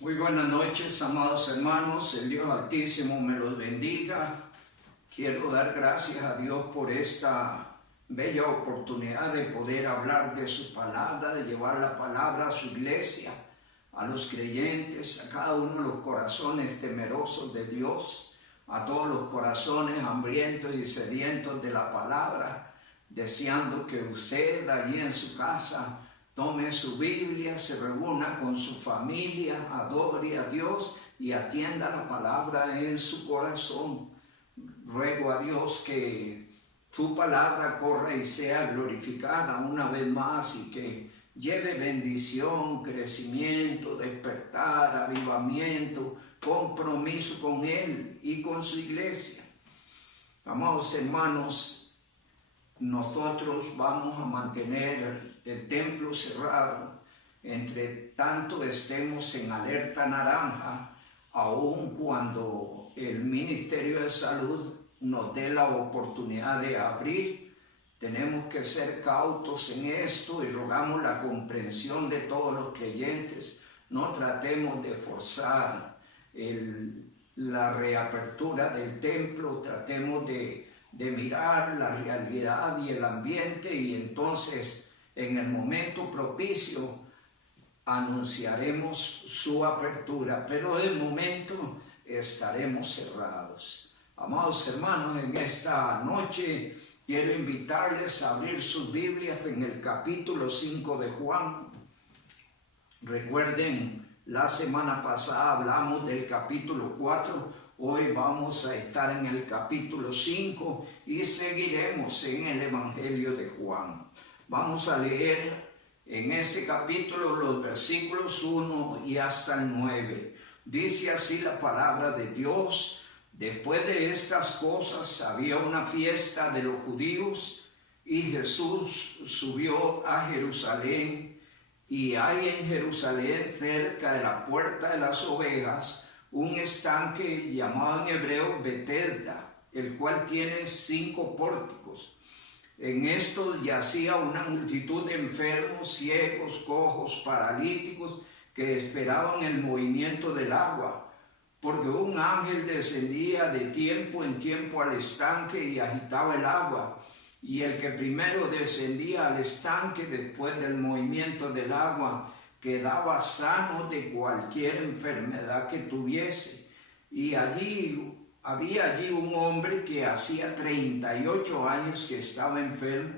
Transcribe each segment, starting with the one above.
Muy buenas noches, amados hermanos. El Dios Altísimo me los bendiga. Quiero dar gracias a Dios por esta bella oportunidad de poder hablar de su palabra, de llevar la palabra a su iglesia, a los creyentes, a cada uno de los corazones temerosos de Dios, a todos los corazones hambrientos y sedientos de la palabra, deseando que usted allí en su casa tome su Biblia, se reúna con su familia, adore a Dios y atienda la palabra en su corazón. Ruego a Dios que su palabra corra y sea glorificada una vez más y que lleve bendición, crecimiento, despertar, avivamiento, compromiso con Él y con su iglesia. Amados hermanos, nosotros vamos a mantener el templo cerrado, entre tanto estemos en alerta naranja, aun cuando el Ministerio de Salud nos dé la oportunidad de abrir. Tenemos que ser cautos en esto y rogamos la comprensión de todos los creyentes. No tratemos de forzar la reapertura del templo, tratemos de mirar la realidad y el ambiente, y entonces en el momento propicio anunciaremos su apertura, pero de momento estaremos cerrados. Amados hermanos, en esta noche quiero invitarles a abrir sus Biblias en el capítulo 5 de Juan. Recuerden, la semana pasada hablamos del capítulo 4, hoy vamos a estar en el capítulo 5 y seguiremos en el Evangelio de Juan. Vamos a leer en ese capítulo los versículos 1 y hasta el 9. Dice así la palabra de Dios: después de estas cosas había una fiesta de los judíos y Jesús subió a Jerusalén, y hay en Jerusalén, cerca de la puerta de las ovejas, un estanque llamado en hebreo Betesda, el cual tiene 5 pórticos. En estos yacía una multitud de enfermos, ciegos, cojos, paralíticos, que esperaban el movimiento del agua, porque un ángel descendía de tiempo en tiempo al estanque y agitaba el agua, y el que primero descendía al estanque después del movimiento del agua quedaba sano de cualquier enfermedad que tuviese. Y había allí un hombre que hacía 38 años que estaba enfermo.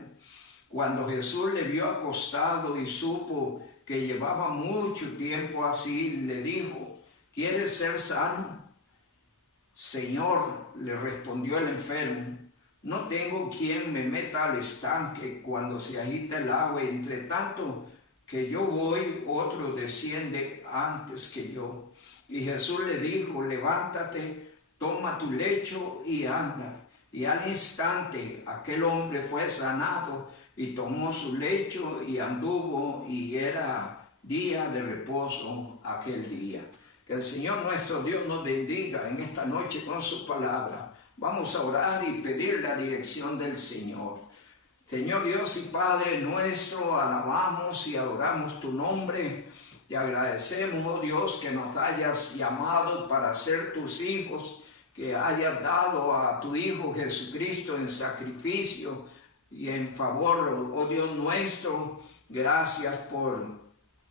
Cuando Jesús le vio acostado y supo que llevaba mucho tiempo así, le dijo: ¿quieres ser sano? Señor, le respondió el enfermo, no tengo quien me meta al estanque cuando se agita el agua, y entre tanto que yo voy, otro desciende antes que yo. Y Jesús le dijo: levántate, toma tu lecho y anda. Y al instante aquel hombre fue sanado y tomó su lecho y anduvo, y era día de reposo aquel día. Que el Señor nuestro Dios nos bendiga en esta noche con su palabra. Vamos a orar y pedir la dirección del Señor. Señor Dios y Padre nuestro, alabamos y adoramos tu nombre. Te agradecemos, oh Dios, que nos hayas llamado para ser tus hijos, que hayas dado a tu Hijo Jesucristo en sacrificio y en favor, oh Dios nuestro. Gracias por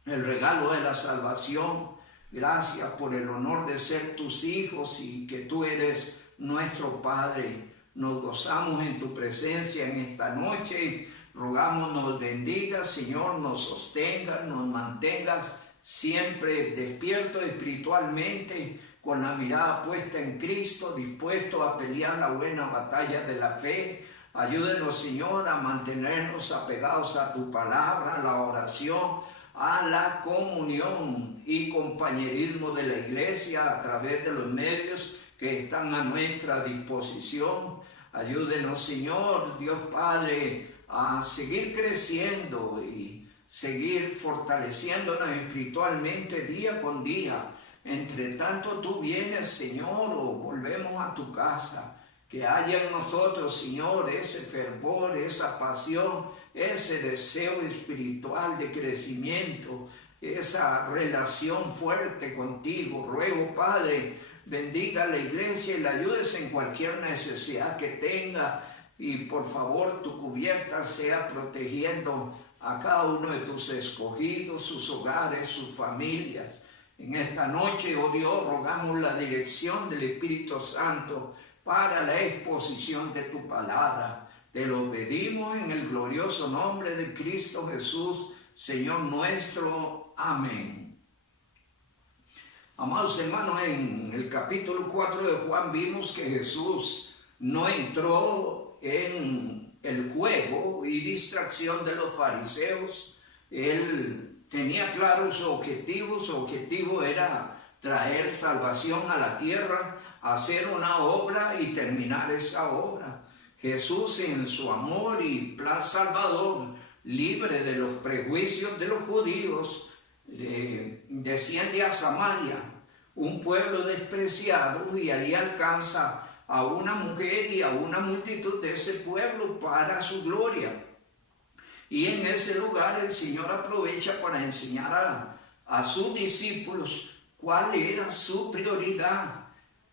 el regalo de la salvación. Gracias por el honor de ser tus hijos y que tú eres nuestro Padre. Nos gozamos en tu presencia en esta noche. Rogamos nos bendigas, Señor, nos sostengas, nos mantengas siempre despiertos espiritualmente, con la mirada puesta en Cristo, dispuesto a pelear la buena batalla de la fe. Ayúdenos, Señor, a mantenernos apegados a tu palabra, a la oración, a la comunión y compañerismo de la iglesia a través de los medios que están a nuestra disposición. Ayúdenos, Señor, Dios Padre, a seguir creciendo y seguir fortaleciéndonos espiritualmente día con día. Entre tanto tú vienes, Señor, o volvemos a tu casa, que haya en nosotros, Señor, ese fervor, esa pasión, ese deseo espiritual de crecimiento, esa relación fuerte contigo. Ruego, Padre, bendiga a la iglesia y la ayudes en cualquier necesidad que tenga, y por favor tu cubierta sea protegiendo a cada uno de tus escogidos, sus hogares, sus familias. En esta noche, oh Dios, rogamos la dirección del Espíritu Santo para la exposición de tu palabra. Te lo pedimos en el glorioso nombre de Cristo Jesús, Señor nuestro. Amén. Amados hermanos, en el capítulo 4 de Juan vimos que Jesús no entró en el juego y distracción de los fariseos. Él tenía claro su objetivo era traer salvación a la tierra, hacer una obra y terminar esa obra. Jesús, en su amor y plan salvador, libre de los prejuicios de los judíos, desciende a Samaria, un pueblo despreciado, y ahí alcanza a una mujer y a una multitud de ese pueblo para su gloria. Y en ese lugar el Señor aprovecha para enseñar a sus discípulos cuál era su prioridad,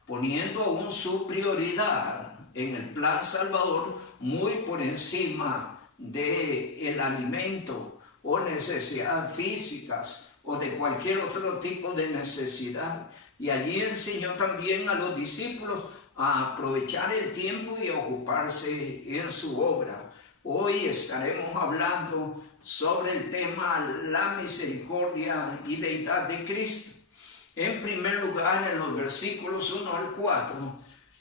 poniendo aún su prioridad en el plan salvador muy por encima del alimento o necesidades físicas o de cualquier otro tipo de necesidad. Y allí enseñó también a los discípulos a aprovechar el tiempo y a ocuparse en su obra. Hoy estaremos hablando sobre el tema la misericordia y deidad de Cristo. En primer lugar, en los versículos 1 al 4,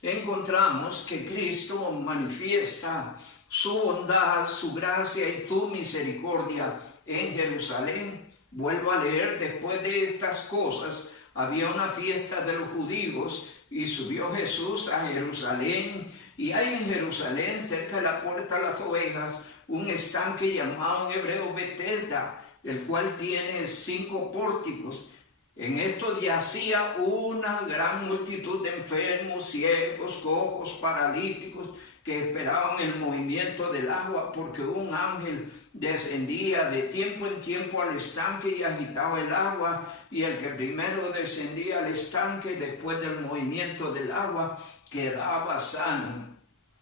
encontramos que Cristo manifiesta su bondad, su gracia y su misericordia en Jerusalén. Vuelvo a leer: después de estas cosas había una fiesta de los judíos y subió Jesús a Jerusalén, y hay en Jerusalén, cerca de la puerta de las ovejas, un estanque llamado en hebreo Betesda, el cual tiene 5 pórticos. En esto yacía una gran multitud de enfermos, ciegos, cojos, paralíticos, que esperaban el movimiento del agua, porque un ángel descendía de tiempo en tiempo al estanque y agitaba el agua, y el que primero descendía al estanque después del movimiento del agua quedaba sano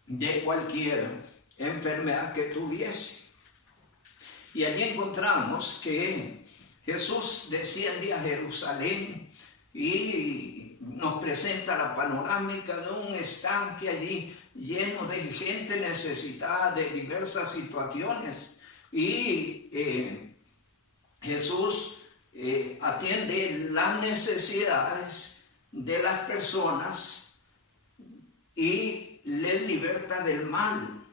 de cualquier enfermedad que tuviese. Y allí encontramos que Jesús desciende a Jerusalén y nos presenta la panorámica de un estanque allí lleno de gente necesitada de diversas situaciones, y Jesús atiende las necesidades de las personas y les liberta del mal.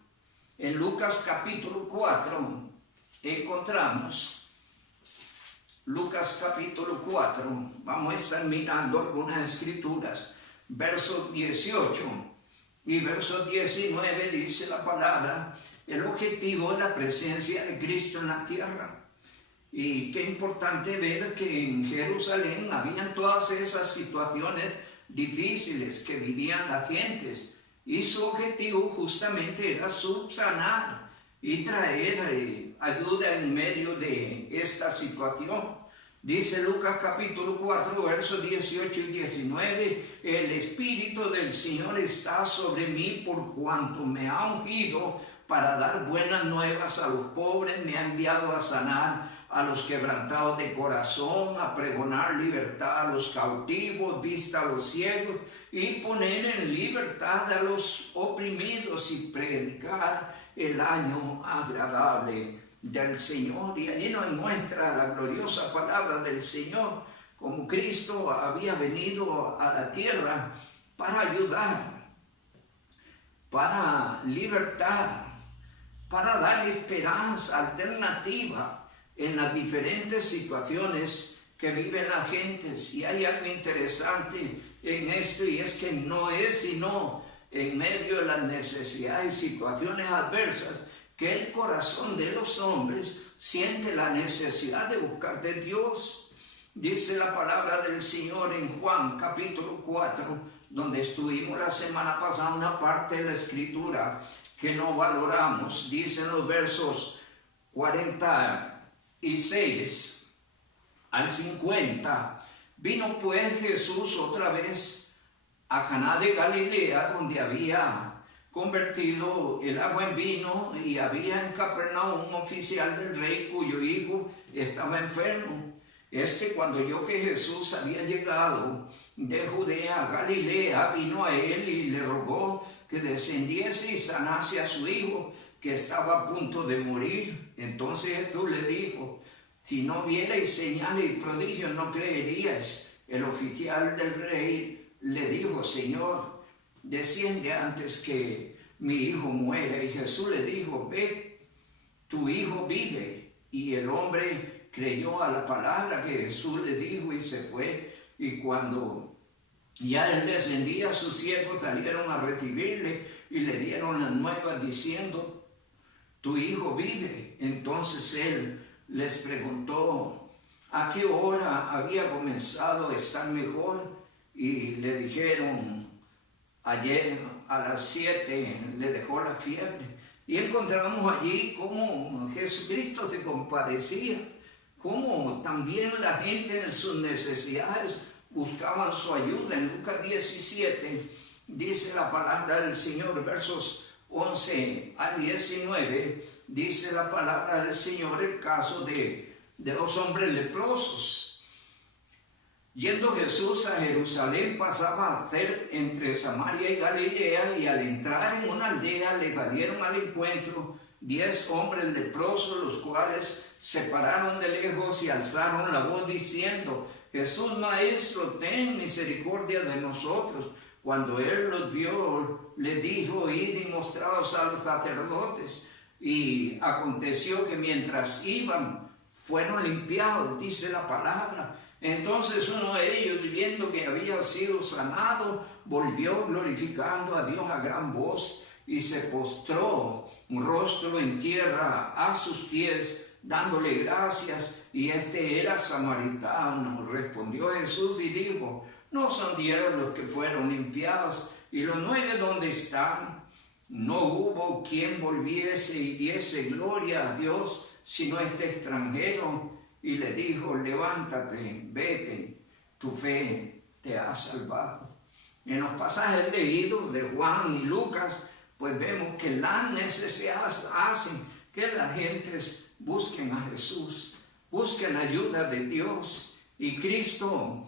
En Lucas capítulo 4 encontramos, Lucas capítulo 4, vamos a estar mirando algunas escrituras, versos 18 y versos 19, dice la palabra: el objetivo de la presencia de Cristo en la tierra. Y qué importante ver que en Jerusalén habían todas esas situaciones difíciles que vivían las gentes, y su objetivo justamente era subsanar y traer ayuda en medio de esta situación. Dice Lucas capítulo 4, versos 18 y 19: el Espíritu del Señor está sobre mí, por cuanto me ha ungido para dar buenas nuevas a los pobres, me ha enviado a sanar a los quebrantados de corazón, a pregonar libertad a los cautivos, vista a los ciegos, y poner en libertad a los oprimidos, y predicar el año agradable del Señor. Y allí nos muestra la gloriosa palabra del Señor, como Cristo había venido a la tierra para ayudar, para libertar, para dar esperanza alternativa en las diferentes situaciones que viven las gentes. Y hay algo interesante en esto, y es que no es sino en medio de las necesidades y situaciones adversas que el corazón de los hombres siente la necesidad de buscar de Dios. Dice la palabra del Señor en Juan capítulo 4, donde estuvimos la semana pasada, una parte de la escritura que no valoramos. Dice en los versos 46 al 50, vino pues Jesús otra vez a Caná de Galilea, donde había convertido el agua en vino, y había en Capernaum un oficial del rey cuyo hijo estaba enfermo. Cuando oyó que Jesús había llegado de Judea a Galilea, vino a él y le rogó que descendiese y sanase a su hijo, que estaba a punto de morir. Entonces Jesús le dijo: si no vierais señales y prodigios, no creeríais. El oficial del rey le dijo: Señor, desciende antes que mi hijo muera. Y Jesús le dijo: ve, tu hijo vive. Y el hombre creyó a la palabra que Jesús le dijo y se fue. Y cuando ya él descendía, sus siervos salieron a recibirle y le dieron las nuevas diciendo: tu hijo vive. Entonces él les preguntó a qué hora había comenzado a estar mejor, y le dijeron: ayer a las 7 le dejó la fiebre. Y encontramos allí cómo Jesucristo se compadecía, cómo también la gente en sus necesidades buscaban su ayuda. En Lucas 17 dice la palabra del Señor, versos 11 al 19, dice la palabra del Señor el caso de 2 hombres leprosos. Yendo Jesús a Jerusalén, pasaba entre Samaria y Galilea, y al entrar en una aldea le salieron al encuentro 10 hombres leprosos, los cuales se pararon de lejos y alzaron la voz diciendo: Jesús, Maestro, ten misericordia de nosotros. Cuando él los vio, les dijo: id y mostraos a los sacerdotes. Y aconteció que mientras iban, fueron limpiados, dice la palabra. Entonces uno de ellos, viendo que había sido sanado, volvió glorificando a Dios a gran voz, y se postró un rostro en tierra a sus pies, dándole gracias. Y era samaritano. Respondió Jesús y dijo: ¿no son 10 los que fueron limpiados? ¿Y los 9 dónde están? No hubo quien volviese y diese gloria a Dios, sino este extranjero. Y le dijo: levántate, vete, tu fe te ha salvado. En los pasajes leídos de Juan y Lucas, pues vemos que las necesidades hacen que las gentes busquen a Jesús, busquen ayuda de Dios. Y Cristo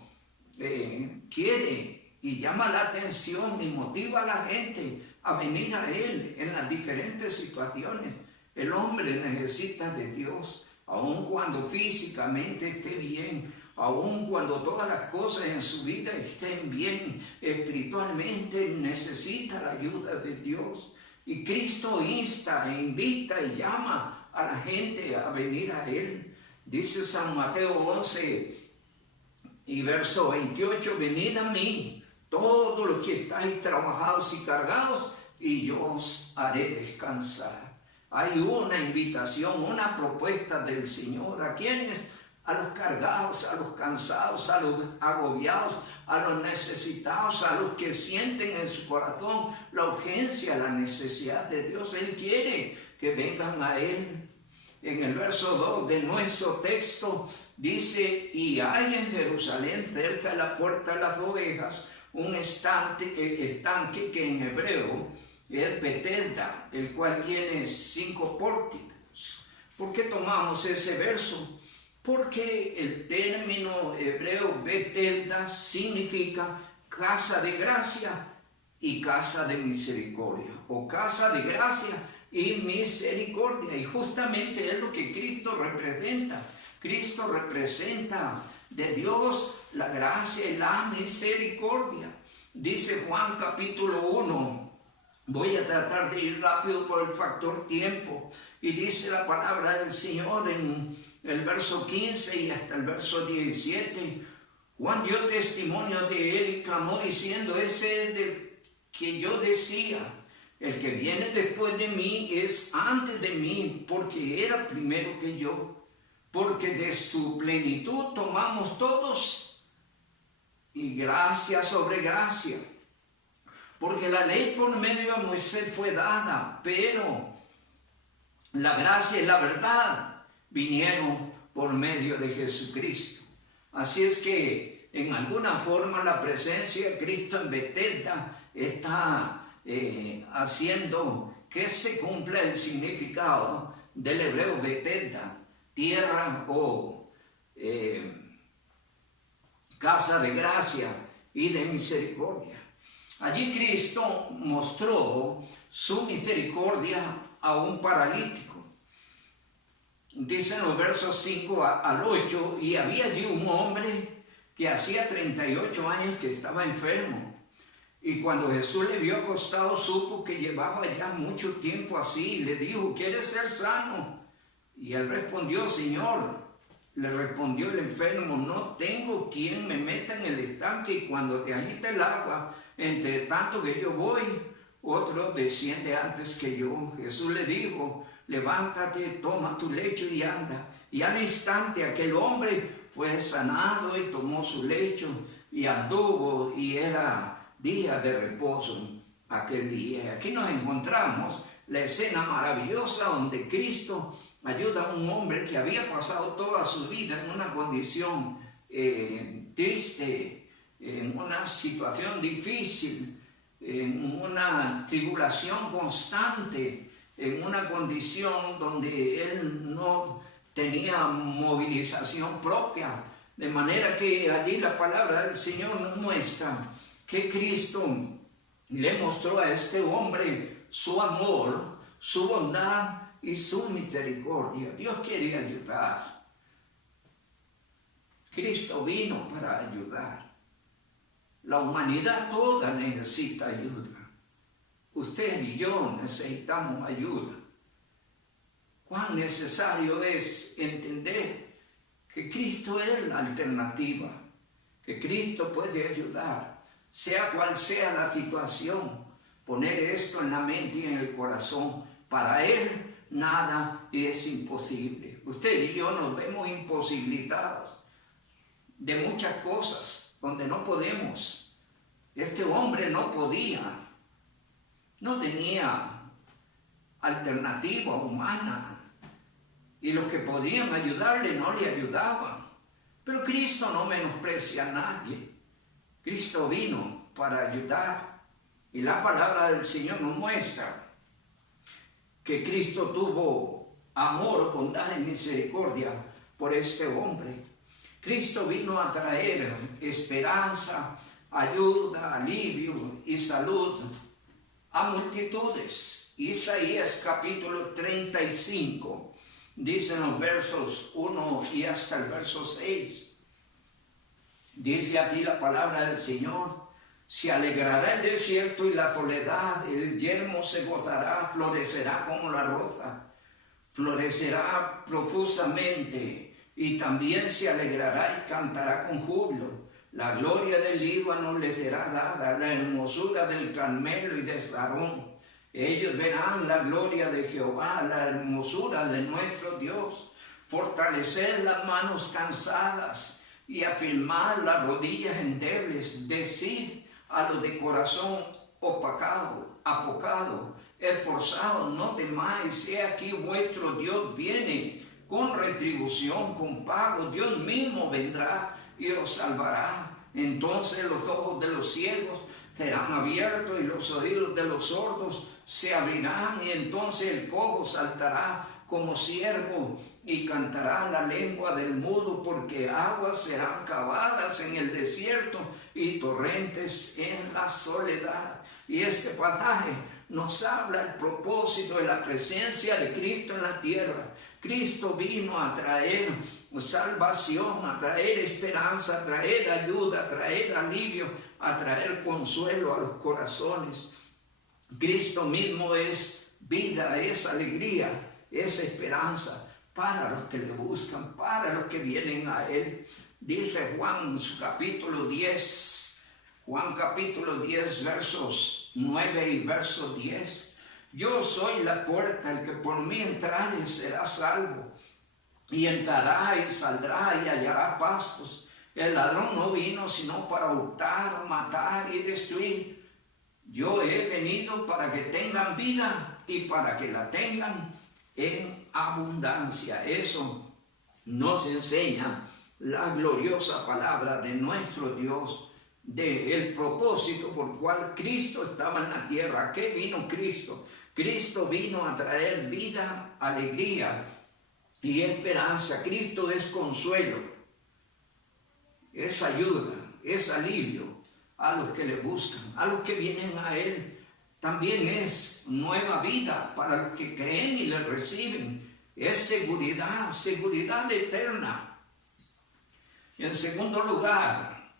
quiere y llama la atención y motiva a la gente a venir a Él en las diferentes situaciones. El hombre necesita de Dios, aun cuando físicamente esté bien, aun cuando todas las cosas en su vida estén bien, espiritualmente necesita la ayuda de Dios. Y Cristo insta e invita y llama a la gente a venir a Él. Dice San Mateo 11 y verso 28, venid a mí, todos los que estáis trabajados y cargados, y yo os haré descansar. Hay una invitación, una propuesta del Señor. ¿A quiénes? A los cargados, a los cansados, a los agobiados, a los necesitados, a los que sienten en su corazón la urgencia, la necesidad de Dios. Él quiere que vengan a Él. En el verso 2 de nuestro texto dice: y hay en Jerusalén, cerca de la puerta de las ovejas, un estanque que en hebreo es Betesda, el cual tiene 5 pórticos. ¿Por qué tomamos ese verso? Porque el término hebreo Betesda significa casa de gracia y casa de misericordia, o casa de gracia y misericordia. Y justamente es lo que Cristo representa. Cristo representa de Dios la gracia y la misericordia. Dice Juan capítulo 1, voy a tratar de ir rápido por el factor tiempo, y dice la palabra del Señor en el verso 15 y hasta el verso 17, Juan dio testimonio de él y clamó diciendo: ese es del que yo decía, el que viene después de mí es antes de mí, porque era primero que yo, porque de su plenitud tomamos todos, y gracia sobre gracia. Porque la ley por medio de Moisés fue dada, pero La gracia y la verdad vinieron por medio de Jesucristo. Así es que en alguna forma la presencia de Cristo en Betesda está haciendo que se cumpla el significado del hebreo Betesda, tierra o casa de gracia y de misericordia. Allí Cristo mostró su misericordia a un paralítico. Dicen los versos 5 al 8, y había allí un hombre que hacía 38 años que estaba enfermo. Y cuando Jesús le vio acostado, supo que llevaba ya mucho tiempo así, y le dijo: ¿quieres ser sano? Y él respondió: Señor, le respondió el enfermo, no tengo quien me meta en el estanque, y cuando se agita el agua, entre tanto que yo voy, otro desciende antes que yo. Jesús le dijo: levántate, toma tu lecho y anda. Y al instante aquel hombre fue sanado y tomó su lecho y anduvo, y era día de reposo aquel día. Aquí nos encontramos la escena maravillosa donde Cristo ayuda a un hombre que había pasado toda su vida en una condición triste, en una situación difícil, en una tribulación constante, en una condición donde él no tenía movilización propia. De manera que allí la palabra del Señor nos muestra que Cristo le mostró a este hombre su amor, su bondad y su misericordia. Dios quiere ayudar. Cristo vino para ayudar. La humanidad toda necesita ayuda. Usted y yo necesitamos ayuda. Cuán necesario es entender que Cristo es la alternativa, que Cristo puede ayudar, sea cual sea la situación. Poner esto en la mente y en el corazón. Para Él nada es imposible. Usted y yo nos vemos imposibilitados de muchas cosas donde no podemos. Este hombre no podía, no tenía alternativa humana, y los que podían ayudarle no le ayudaban. Pero Cristo no menosprecia a nadie. Cristo vino para ayudar, y la palabra del Señor nos muestra que Cristo tuvo amor, bondad y misericordia por este hombre. Cristo vino a traer esperanza, ayuda, alivio y salud a multitudes. Isaías capítulo 35 dice en los versos 1 y hasta el verso 6, dice aquí la palabra del Señor: se alegrará el desierto y la soledad, el yermo se gozará, florecerá como la rosa, florecerá profusamente, y también se alegrará y cantará con júbilo. La gloria del Líbano le será dada, la hermosura del Carmelo y de Sarón. Ellos verán la gloria de Jehová, la hermosura de nuestro Dios. Fortaleced las manos cansadas y afirmad las rodillas endebles. Decid a los de corazón apocado, esforzado, no temáis, he aquí vuestro Dios viene con retribución, con pago. Dios mismo vendrá y os salvará. Entonces los ojos de los ciegos serán abiertos y los oídos de los sordos se abrirán, y entonces el cojo saltará como ciervo y cantará la lengua del mudo, porque aguas serán cavadas en el desierto y torrentes en la soledad. Y este pasaje nos habla el propósito de la presencia de Cristo en la tierra. Cristo vino a traer salvación, a traer esperanza, a traer ayuda, a traer alivio, a traer consuelo a los corazones. Cristo mismo es vida, es alegría, es esperanza para los que le buscan, para los que vienen a Él. Dice Juan, su capítulo 10, Juan capítulo 10, versos 9 y verso 10. Yo soy la puerta, el que por mí entrare será salvo, y entrará y saldrá y hallará pastos. El ladrón no vino sino para hurtar, matar y destruir. Yo he venido para que tengan vida y para que la tengan en abundancia. Eso nos enseña la gloriosa palabra de nuestro Dios, del propósito por cual Cristo estaba en la tierra. ¿A qué vino Cristo? Cristo vino a traer vida, alegría y esperanza. Cristo es consuelo, es ayuda, es alivio a los que le buscan, a los que vienen a Él. También es nueva vida para los que creen y le reciben. Es seguridad, seguridad eterna. Y en segundo lugar,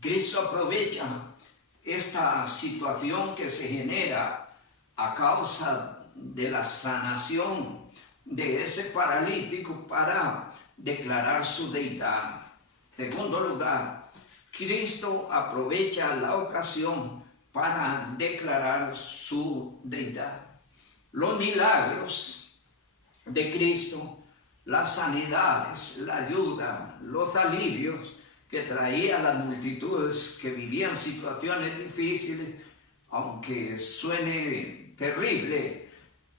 Cristo aprovecha esta situación que se genera a causa de la sanación de ese paralítico para declarar su deidad. Segundo lugar, Cristo aprovecha la ocasión para declarar su deidad. Los milagros de Cristo, las sanidades, la ayuda, los alivios que traía a las multitudes que vivían situaciones difíciles, aunque suene terrible,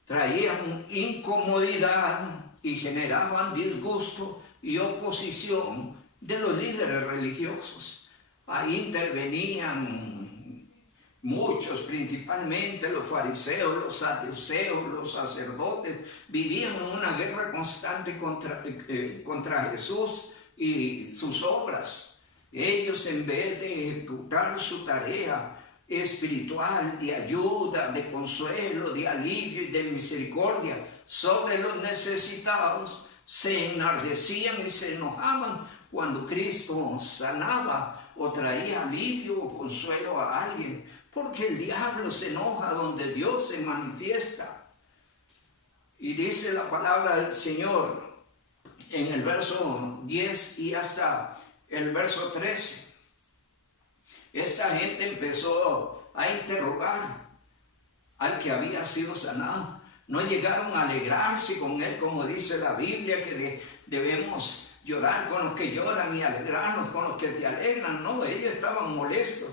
traían incomodidad y generaban disgusto y oposición de los líderes religiosos. Ahí intervenían muchos, principalmente los fariseos, los saduceos, los sacerdotes, vivían en una guerra constante contra Jesús y sus obras. Ellos, en vez de ejecutar su tarea espiritual de ayuda, de consuelo, de alivio y de misericordia sobre los necesitados, se enardecían y se enojaban cuando Cristo sanaba o traía alivio o consuelo a alguien, porque el diablo se enoja donde Dios se manifiesta. Y dice la palabra del Señor en el verso 10 y hasta el verso 13. Esta gente empezó a interrogar al que había sido sanado. No llegaron a alegrarse con él, como dice la Biblia, que debemos llorar con los que lloran y alegrarnos con los que se alegran. No, ellos estaban molestos.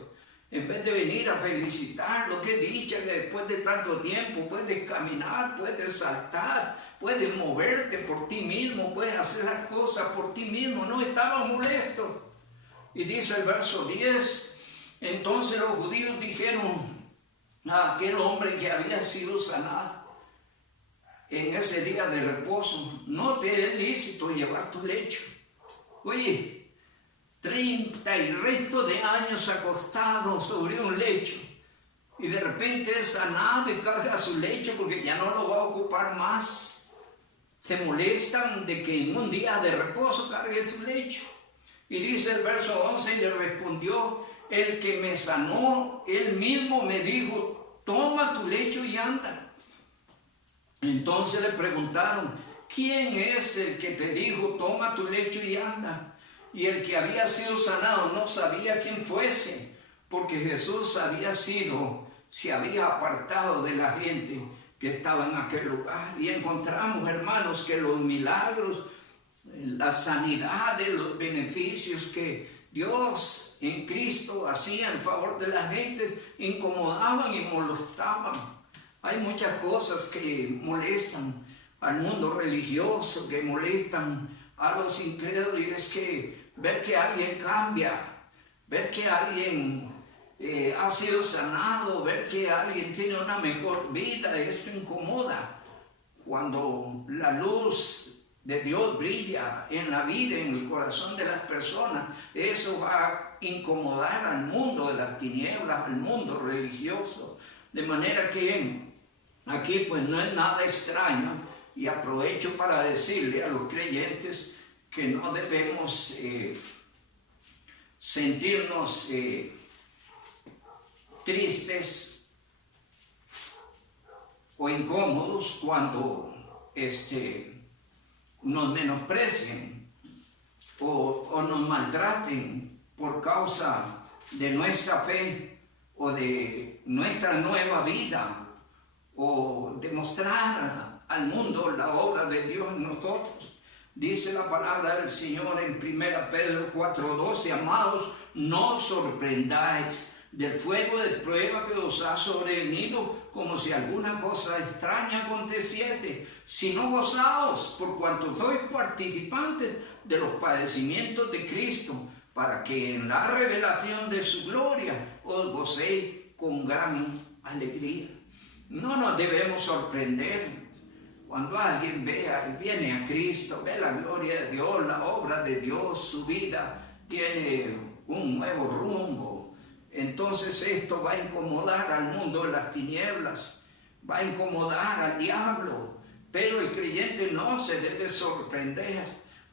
En vez de venir a felicitarlo, qué dicha que después de tanto tiempo puedes caminar, puedes saltar, puedes moverte por ti mismo, puedes hacer las cosas por ti mismo. No, estaban molestos. Y dice el verso 10, entonces los judíos dijeron a aquel hombre que había sido sanado en ese día de reposo, no te es lícito llevar tu lecho. Oye, 30 y resto de años acostado sobre un lecho y de repente es sanado y carga su lecho porque ya no lo va a ocupar más. Se molestan de que en un día de reposo cargue su lecho. Y dice el verso 11, y le respondió el que me sanó, él mismo me dijo, toma tu lecho y anda. Entonces le preguntaron, ¿quién es el que te dijo, toma tu lecho y anda? Y el que había sido sanado no sabía quién fuese, porque Jesús se había apartado de la gente que estaba en aquel lugar. Y encontramos, hermanos, que los milagros, la sanidad de los beneficios que Dios en Cristo hacía en favor de la gente, incomodaban y molestaban. Hay muchas cosas que molestan al mundo religioso, que molestan a los incrédulos, y es que ver que alguien cambia, ver que alguien ha sido sanado, ver que alguien tiene una mejor vida, esto incomoda. Cuando la luz de Dios brilla en la vida, en el corazón de las personas, eso va a incomodar al mundo de las tinieblas, al mundo religioso. De manera que aquí pues no es nada extraño, y aprovecho para decirle a los creyentes que no debemos sentirnos tristes o incómodos cuando nos menosprecien o nos maltraten por causa de nuestra fe o de nuestra nueva vida, o demostrar al mundo la obra de Dios en nosotros. Dice la palabra del Señor en 1 Pedro 4:12, amados, no os sorprendáis del fuego de prueba que os ha sobrevenido, como si alguna cosa extraña aconteciese, sino gozaos, por cuanto sois participantes de los padecimientos de Cristo, para que en la revelación de su gloria os gocéis con gran alegría. No nos debemos sorprender cuando alguien viene a Cristo, ve la gloria de Dios, la obra de Dios, su vida tiene un nuevo rumbo. Entonces esto va a incomodar al mundo de las tinieblas, va a incomodar al diablo, pero el creyente no se debe sorprender.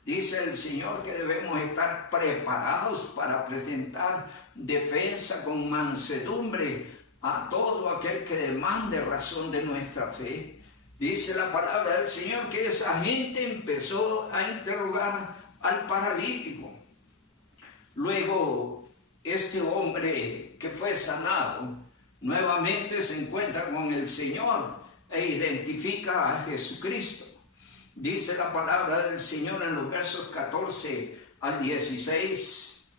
Dice el Señor que debemos estar preparados para presentar defensa con mansedumbre a todo aquel que demande razón de nuestra fe. Dice la palabra del Señor que esa gente empezó a interrogar al paralítico. Luego, este hombre que fue sanado, nuevamente se encuentra con el Señor e identifica a Jesucristo. Dice la palabra del Señor en los versos 14 al 16.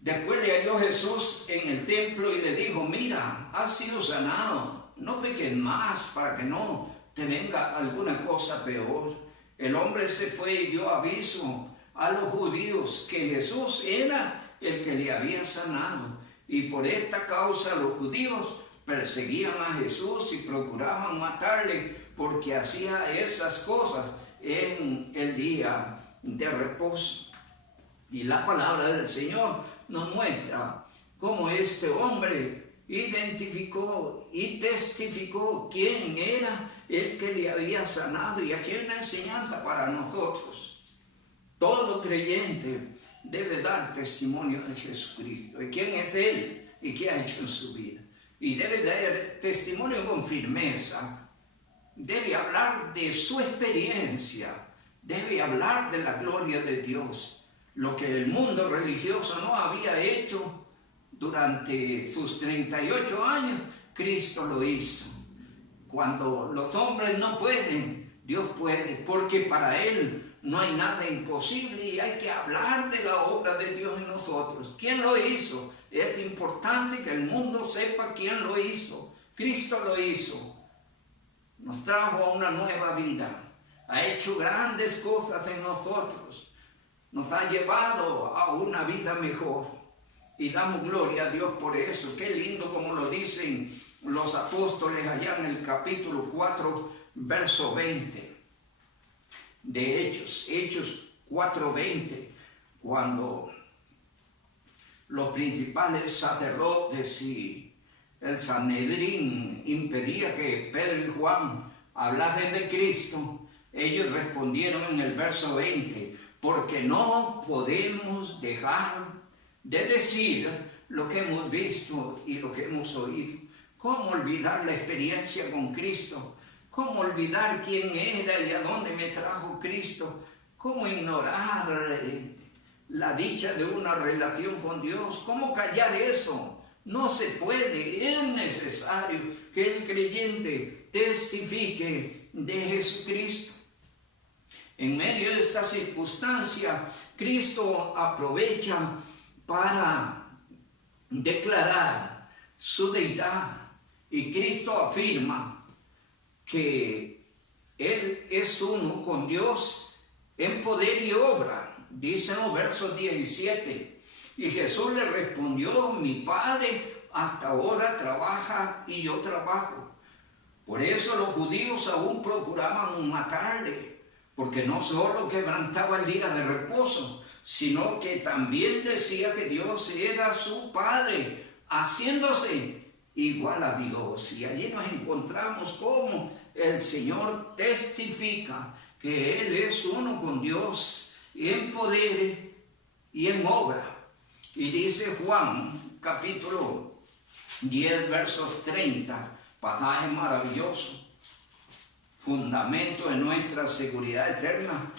Después le halló Jesús en el templo y le dijo: mira, has sido sanado, no peques más para que no te venga alguna cosa peor. El hombre se fue y dio aviso a los judíos que Jesús era el que le había sanado, y por esta causa los judíos perseguían a Jesús y procuraban matarle, porque hacía esas cosas en el día de reposo. Y la palabra del Señor nos muestra cómo este hombre identificó y testificó quién era el que le había sanado, y aquí hay una enseñanza para nosotros. Todo creyente debe dar testimonio de Jesucristo, de quién es Él y qué ha hecho en su vida. Y debe dar testimonio con firmeza. Debe hablar de su experiencia, debe hablar de la gloria de Dios. Lo que el mundo religioso no había hecho durante sus 38 años, Cristo lo hizo. Cuando los hombres no pueden, Dios puede, porque para Él no hay nada imposible y hay que hablar de la obra de Dios en nosotros. ¿Quién lo hizo? Es importante que el mundo sepa quién lo hizo. Cristo lo hizo. Nos trajo a una nueva vida, ha hecho grandes cosas en nosotros, nos ha llevado a una vida mejor y damos gloria a Dios por eso. Qué lindo como lo dicen los apóstoles allá en el capítulo 4, verso 20 de Hechos 4:20, cuando los principales sacerdotes y el Sanedrín impedía que Pedro y Juan hablasen de Cristo, ellos respondieron en el verso 20: porque no podemos dejar de decir lo que hemos visto y lo que hemos oído. ¿Cómo olvidar la experiencia con Cristo? ¿Cómo olvidar quién era y a dónde me trajo Cristo? ¿Cómo ignorar la dicha de una relación con Dios? ¿Cómo callar eso? No se puede, es necesario que el creyente testifique de Jesucristo. En medio de esta circunstancia, Cristo aprovecha para declarar su deidad, y Cristo afirma que Él es uno con Dios en poder y obra. Dice en los versos 17. Y Jesús le respondió: mi Padre hasta ahora trabaja y yo trabajo. Por eso los judíos aún procuraban matarle, porque no solo quebrantaba el día de reposo, sino que también decía que Dios era su Padre, haciéndose igual a Dios. Y allí nos encontramos como el Señor testifica que Él es uno con Dios en poder y en obra. Y dice Juan, capítulo 10, versos 30, pasaje maravilloso, fundamento de nuestra seguridad eterna.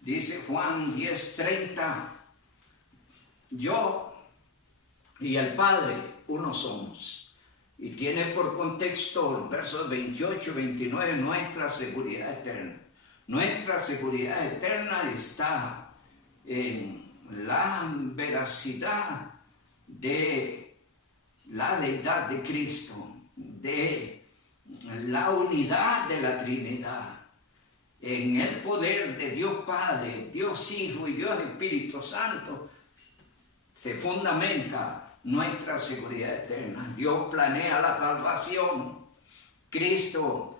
Dice Juan 10:30, yo y el Padre uno somos. Y tiene por contexto versos 28, 29, nuestra seguridad eterna. Nuestra seguridad eterna está en la veracidad de la deidad de Cristo, de la unidad de la Trinidad, en el poder de Dios Padre, Dios Hijo y Dios Espíritu Santo, se fundamenta nuestra seguridad eterna. Dios planea la salvación, Cristo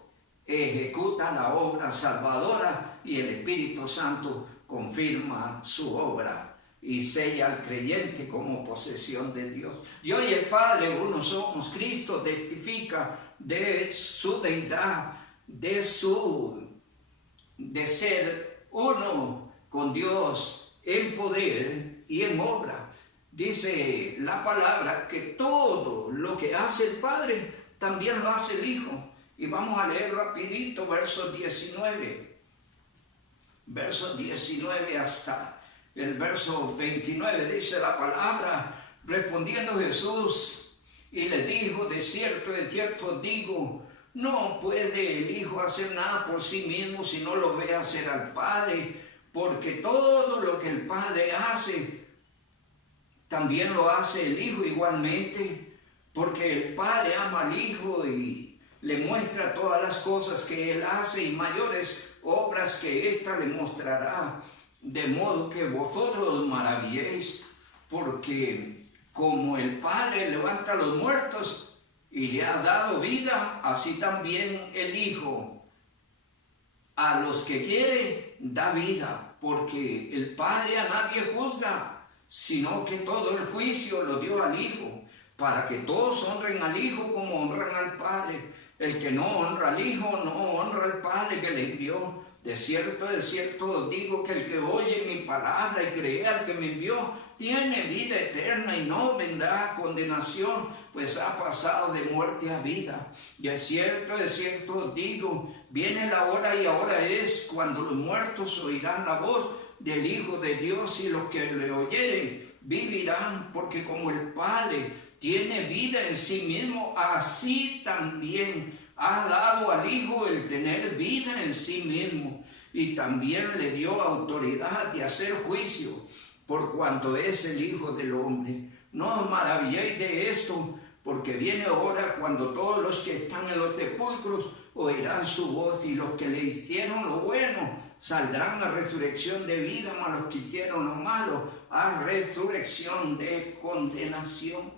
ejecuta la obra salvadora y el Espíritu Santo confirma su obra y sella al creyente como posesión de Dios. Yo y el Padre uno somos. Cristo testifica de su deidad, de ser uno con Dios en poder y en obra. Dice la palabra que todo lo que hace el Padre también lo hace el Hijo. Y vamos a leer rapidito versos 19. Versos 19 hasta el verso 29. Dice la palabra: respondiendo Jesús y le dijo, de cierto os digo, no puede el Hijo hacer nada por sí mismo si no lo ve hacer al Padre, porque todo lo que el Padre hace, también lo hace el Hijo igualmente, porque el Padre ama al Hijo y le muestra todas las cosas que Él hace y mayores obras que ésta le mostrará, de modo que vosotros os maravilléis, porque como el Padre levanta a los muertos y le ha dado vida, así también el Hijo a los que quiere da vida, porque el Padre a nadie juzga, sino que todo el juicio lo dio al Hijo, para que todos honren al Hijo como honran al Padre. El que no honra al Hijo, no honra al Padre que le envió. De cierto os digo que el que oye mi palabra y cree al que me envió, tiene vida eterna y no vendrá a condenación, pues ha pasado de muerte a vida. De cierto os digo, viene la hora y ahora es, cuando los muertos oirán la voz del Hijo de Dios, y los que le oyeren vivirán, porque como el Padre tiene vida en sí mismo, así también ha dado al Hijo el tener vida en sí mismo, y también le dio autoridad de hacer juicio, por cuanto es el Hijo del Hombre. No os maravilléis de esto, porque viene hora cuando todos los que están en los sepulcros oirán su voz, y los que le hicieron lo bueno saldrán a resurrección de vida, mas los que hicieron lo malo a resurrección de condenación.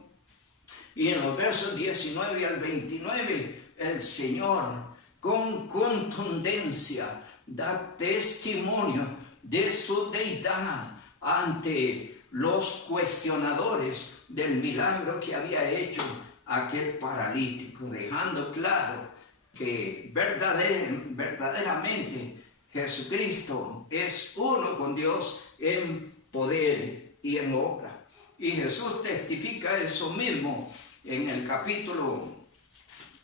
Y en los versos 19 al 29, el Señor con contundencia da testimonio de su deidad ante los cuestionadores del milagro que había hecho aquel paralítico, dejando claro que verdaderamente Jesucristo es uno con Dios en poder y en obra. Y Jesús testifica eso mismo en el capítulo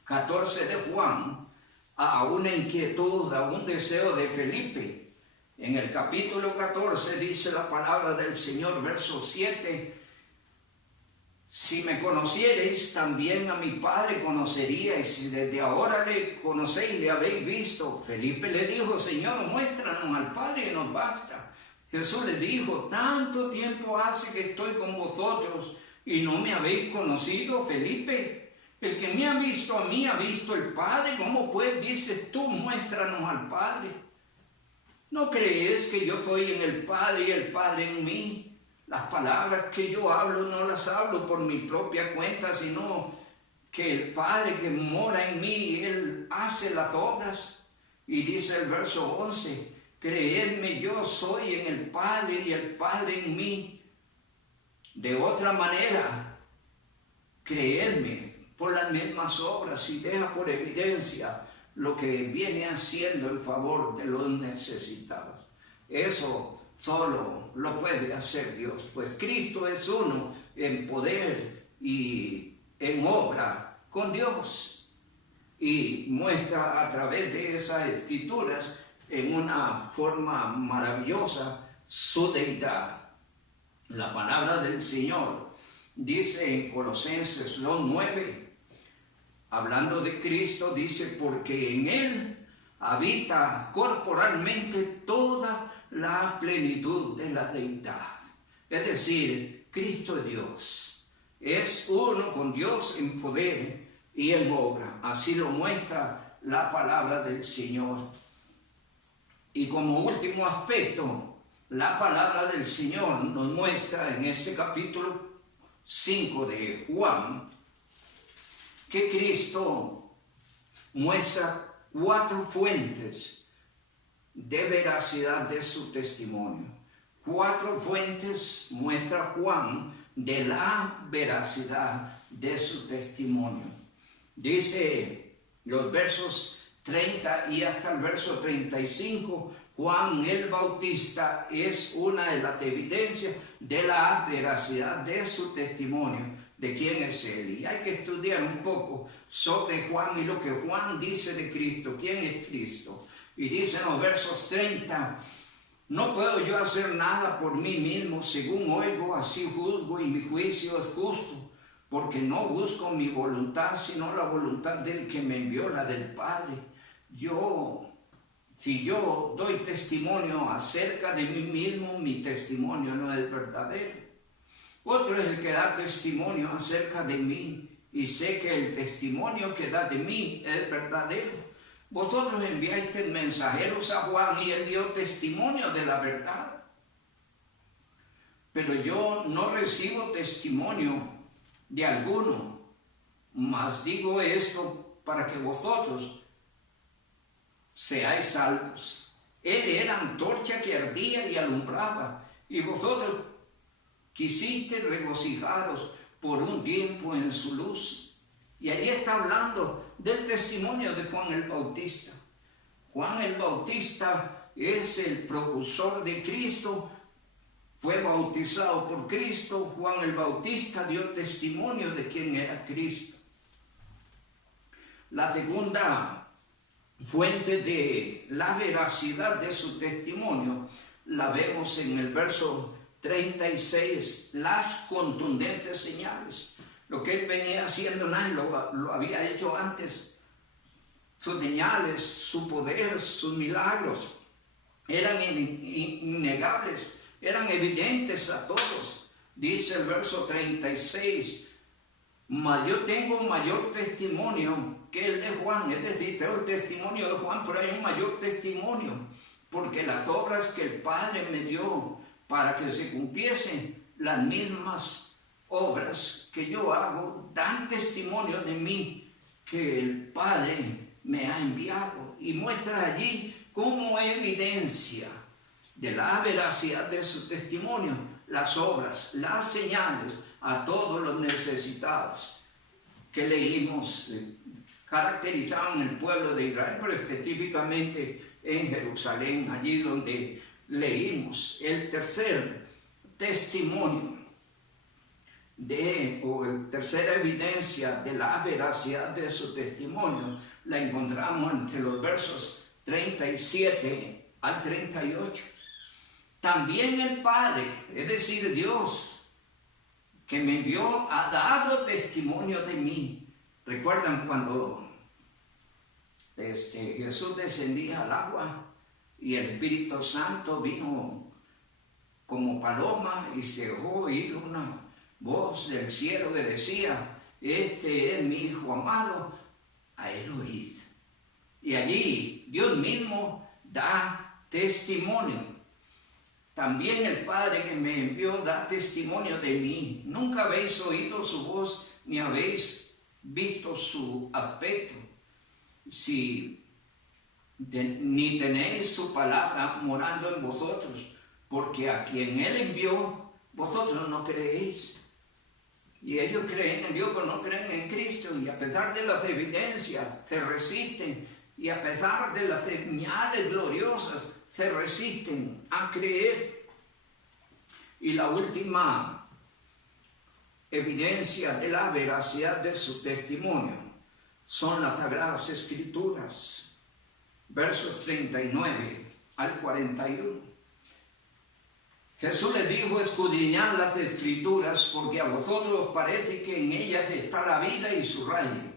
14 de Juan, a una inquietud, a un deseo de Felipe. En el capítulo 14 dice la palabra del Señor, verso 7, si me conociereis, también a mi Padre conoceríais, si desde ahora le conocéis, le habéis visto. Felipe le dijo, Señor, muéstranos al Padre y nos basta. Jesús le dijo, tanto tiempo hace que estoy con vosotros y no me habéis conocido, Felipe. El que me ha visto a mí ha visto el Padre. ¿Cómo pues dices tú, muéstranos al Padre? ¿No crees que yo soy en el Padre y el Padre en mí? Las palabras que yo hablo no las hablo por mi propia cuenta, sino que el Padre que mora en mí, Él hace las obras. Y dice el verso 11, creedme, yo soy en el Padre y el Padre en mí. De otra manera, creedme por las mismas obras y deja por evidencia lo que viene haciendo el favor de los necesitados. Eso solo lo puede hacer Dios, pues Cristo es uno en poder y en obra con Dios, y muestra a través de esas escrituras en una forma maravillosa su deidad. La palabra del Señor dice en Colosenses 2:9, hablando de Cristo, dice, porque en Él habita corporalmente toda la plenitud de la deidad. Es decir, Cristo es Dios. es uno con Dios en poder y en obra. Así lo muestra la palabra del Señor. Y como último aspecto, la palabra del Señor nos muestra en este capítulo 5 de Juan que Cristo muestra 4 fuentes de veracidad de su testimonio. 4 fuentes muestra Juan de la veracidad de su testimonio. Dice los versos 30 y hasta el verso 35, Juan el Bautista es una de las evidencias de la veracidad de su testimonio, de quién es él. Y hay que estudiar un poco sobre Juan y lo que Juan dice de Cristo, quién es Cristo. Y dice en los versos 30, no puedo yo hacer nada por mí mismo, según oigo, así juzgo, y mi juicio es justo, porque no busco mi voluntad, sino la voluntad del que me envió, la del Padre. Si yo doy testimonio acerca de mí mismo, mi testimonio no es verdadero. Otro es el que da testimonio acerca de mí, y sé que el testimonio que da de mí es verdadero. Vosotros enviaste mensajeros a Juan y él dio testimonio de la verdad. Pero yo no recibo testimonio de alguno, mas digo esto para que vosotros seáis salvos. Él era antorcha que ardía y alumbraba, y vosotros quisisteis regocijaros por un tiempo en su luz. Y ahí está hablando del testimonio de Juan el Bautista. Juan el Bautista es el precursor de Cristo, fue bautizado por Cristo. Juan el Bautista dio testimonio de quién era Cristo. La segunda fuente de la veracidad de su testimonio la vemos en el verso 36, las contundentes señales. Lo que él venía haciendo, nadie lo había hecho antes. Sus señales, su poder, sus milagros eran innegables, eran evidentes a todos. Dice el verso 36, mas yo tengo mayor testimonio que el de Juan, es decir, tengo el testimonio de Juan, pero hay un mayor testimonio, porque las obras que el Padre me dio para que se cumpliesen, las mismas obras que yo hago, dan testimonio de mí, que el Padre me ha enviado, y muestra allí como evidencia de la veracidad de su testimonio, las obras, las señales a todos los necesitados que leímos, caracterizaban el pueblo de Israel, pero específicamente en Jerusalén, allí donde leímos. El tercer testimonio tercera evidencia de la veracidad de su testimonio la encontramos entre los versos 37 al 38. También el Padre, es decir, Dios, que me envió, ha dado testimonio de mí. ¿Recuerdan cuando Jesús descendía al agua y el Espíritu Santo vino como paloma y se dejó oír una voz del cielo que decía: este es mi Hijo amado, a él oíd? Y allí Dios mismo da testimonio. También el Padre que me envió da testimonio de mí. Nunca habéis oído su voz, ni habéis visto su aspecto, ni tenéis su palabra morando en vosotros, porque a quien Él envió, vosotros no creéis. Y ellos creen en Dios, pero no creen en Cristo, y a pesar de las evidencias, se resisten, y a pesar de las señales gloriosas, se resisten a creer. Y la última evidencia de la veracidad de su testimonio son las Sagradas Escrituras, versos 39 al 41. Jesús les dijo: escudriñad las Escrituras, porque a vosotros os parece que en ellas está la vida, y subrayen.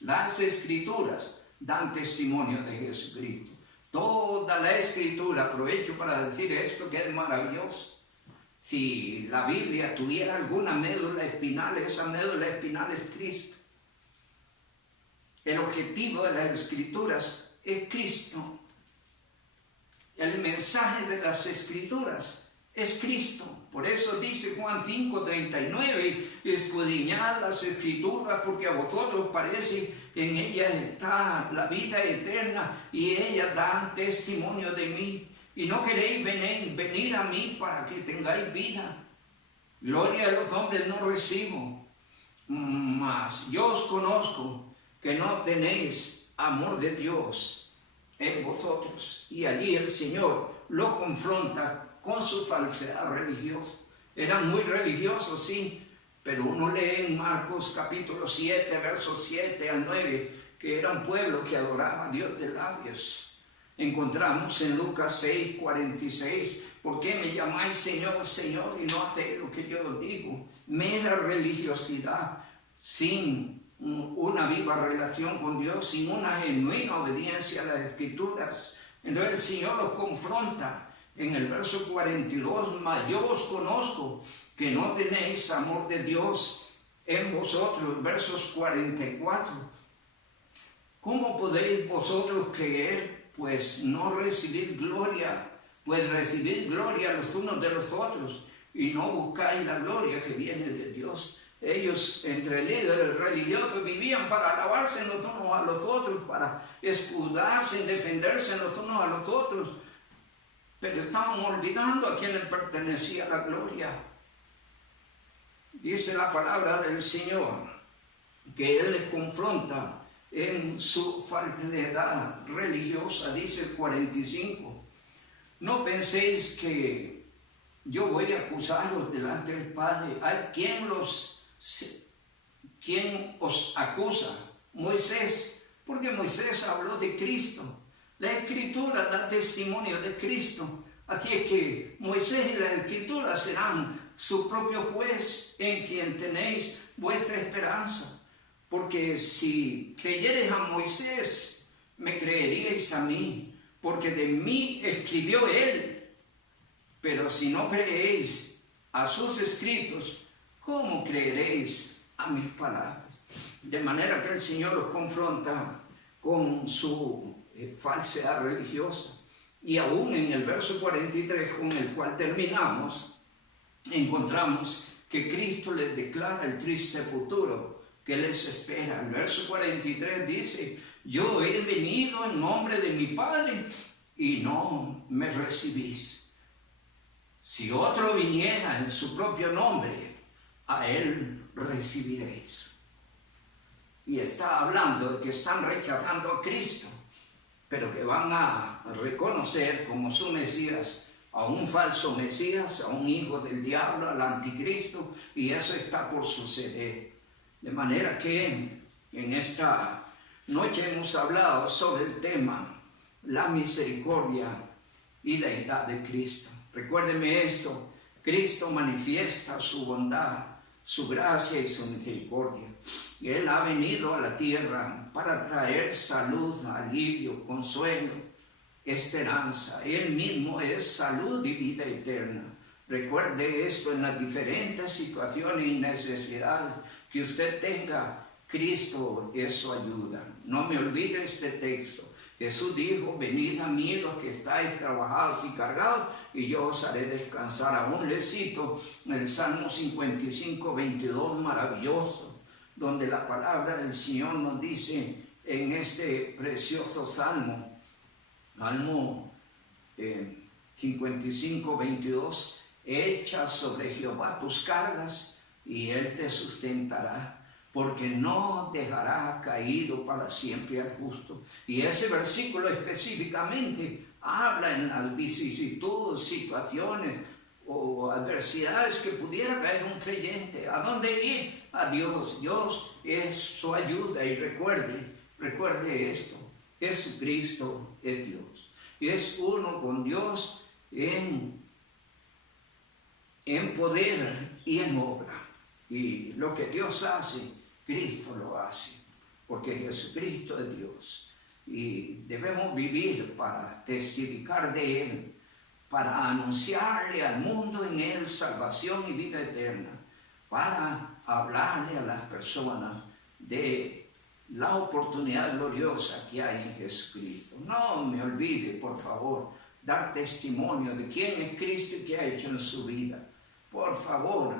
Las Escrituras dan testimonio de Jesucristo. Toda la Escritura, aprovecho para decir esto que es maravilloso, Si la Biblia tuviera alguna médula espinal, esa médula espinal es Cristo. El objetivo de las Escrituras es Cristo. El mensaje de las Escrituras es Cristo. Por eso dice Juan 5:39, escudriñad las Escrituras porque a vosotros parece en ellas está la vida eterna y ellas dan testimonio de mí. Y no queréis venir a mí para que tengáis vida. Gloria a los hombres no recibo, mas yo os conozco que no tenéis amor de Dios en vosotros. Y allí el Señor lo confronta con su falsedad religiosa. Eran muy religiosos, sí, pero uno lee en Marcos capítulo 7, versos 7 al 9, que era un pueblo que adoraba a Dios de labios. Encontramos en Lucas 6, 46, ¿por qué me llamáis Señor, Señor, y no hacéis lo que yo os digo? Mera religiosidad, sin una viva relación con Dios, sin una genuina obediencia a las Escrituras. Entonces el Señor los confronta en el verso 42, mas yo os conozco que no tenéis amor de Dios en vosotros. Versos 44, ¿cómo podéis vosotros creer? Pues no recibid gloria, pues recibid gloria los unos de los otros y no buscáis la gloria que viene de Dios. Ellos, entre líderes religiosos, vivían para alabarse los unos a los otros, para escudarse, defenderse los unos a los otros, pero estaban olvidando a quién le pertenecía la gloria. Dice la palabra del Señor que Él les confronta en su falsedad religiosa. Dice el 45, no penséis que yo voy a acusaros delante del Padre. ¿Hay quién os acusa? Moisés, porque Moisés habló de Cristo. La Escritura da testimonio de Cristo. Así es que Moisés y la Escritura serán su propio juez en quien tenéis vuestra esperanza. Porque si creyereis a Moisés, me creeríais a mí, porque de mí escribió él. Pero si no creéis a sus escritos, ¿cómo creeréis a mis palabras? De manera que el Señor los confronta con su falsedad religiosa. Y aún en el verso 43, con el cual terminamos, encontramos que Cristo les declara el triste futuro que les espera. El verso 43 dice, yo he venido en nombre de mi Padre y no me recibís. Si otro viniera en su propio nombre, a él recibiréis. Y está hablando de que están rechazando a Cristo, pero que van a reconocer como su Mesías a un falso Mesías, a un hijo del diablo, al anticristo, y eso está por suceder. De manera que en esta noche hemos hablado sobre el tema, la misericordia y deidad de Cristo. Recuérdeme esto, Cristo manifiesta su bondad, su gracia y su misericordia. Y Él ha venido a la tierra para traer salud, alivio, consuelo, esperanza. Él mismo es salud y vida eterna. Recuerde esto en las diferentes situaciones y necesidades que usted tenga. Cristo es su ayuda. No me olvide este texto. Jesús dijo, venid a mí los que estáis trabajados y cargados, y yo os haré descansar. Aún le cito el Salmo 55, 22, maravilloso, donde la palabra del Señor nos dice en este precioso Salmo, Salmo 55, 22, echa sobre Jehová tus cargas y Él te sustentará, porque no dejará caído para siempre al justo. Y ese versículo específicamente habla en las vicisitudes, situaciones o adversidades que pudiera caer un creyente. ¿A dónde ir? A Dios. Dios es su ayuda. Y recuerde esto, Jesucristo es Dios. Y es uno con Dios en poder y en obra. Y lo que Dios hace, Cristo lo hace, porque Jesucristo es Dios. Y debemos vivir para testificar de Él, para anunciarle al mundo en él salvación y vida eterna, para hablarle a las personas de la oportunidad gloriosa que hay en Jesucristo. No me olvide, por favor, dar testimonio de quién es Cristo y qué ha hecho en su vida. Por favor,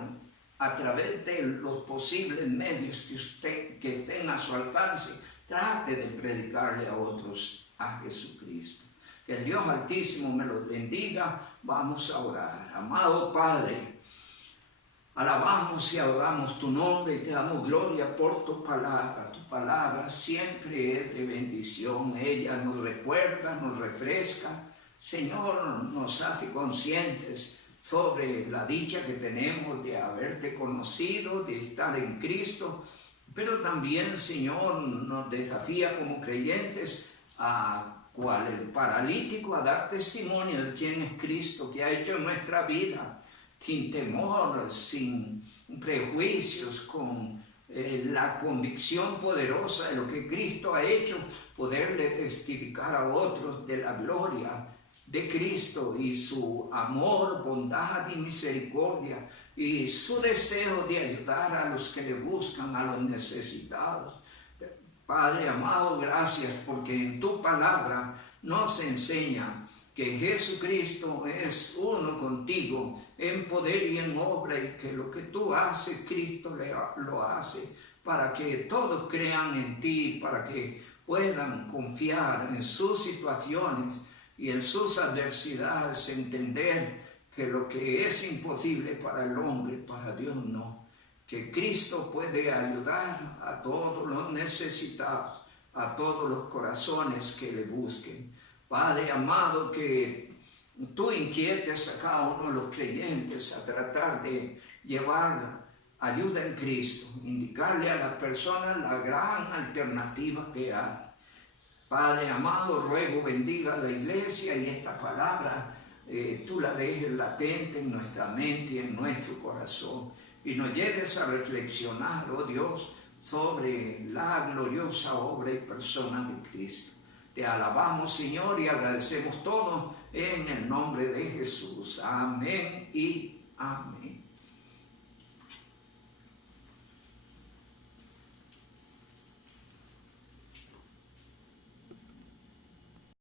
a través de los posibles medios que estén a su alcance, trate de predicarle a otros a Jesucristo. Que el Dios Altísimo me los bendiga. Vamos a orar. Amado Padre, alabamos y adoramos tu nombre y te damos gloria por tu palabra. Tu palabra siempre es de bendición. Ella nos recuerda, nos refresca. Señor, nos hace conscientes sobre la dicha que tenemos de haberte conocido, de estar en Cristo. Pero también, Señor, nos desafía como creyentes cual el paralítico a dar testimonio de quién es Cristo, que ha hecho en nuestra vida, sin temor, sin prejuicios, con la convicción poderosa de lo que Cristo ha hecho, poderle testificar a otros de la gloria de Cristo y su amor, bondad y misericordia y su deseo de ayudar a los que le buscan, a los necesitados. Padre amado, gracias porque en tu palabra nos enseña que Jesucristo es uno contigo en poder y en obra, y que lo que tú haces, Cristo lo hace para que todos crean en ti, para que puedan confiar en sus situaciones y en sus adversidades, entender que lo que es imposible para el hombre, para Dios no. Que Cristo puede ayudar a todos los necesitados, a todos los corazones que le busquen. Padre amado, que tú inquietes a cada uno de los creyentes a tratar de llevar ayuda en Cristo, indicarle a las personas la gran alternativa que hay. Padre amado, ruego bendiga la iglesia y esta palabra tú la dejes latente en nuestra mente y en nuestro corazón. Y nos lleves a reflexionar, oh Dios, sobre la gloriosa obra y persona de Cristo. Te alabamos, Señor, y agradecemos todo en el nombre de Jesús. Amén y amén.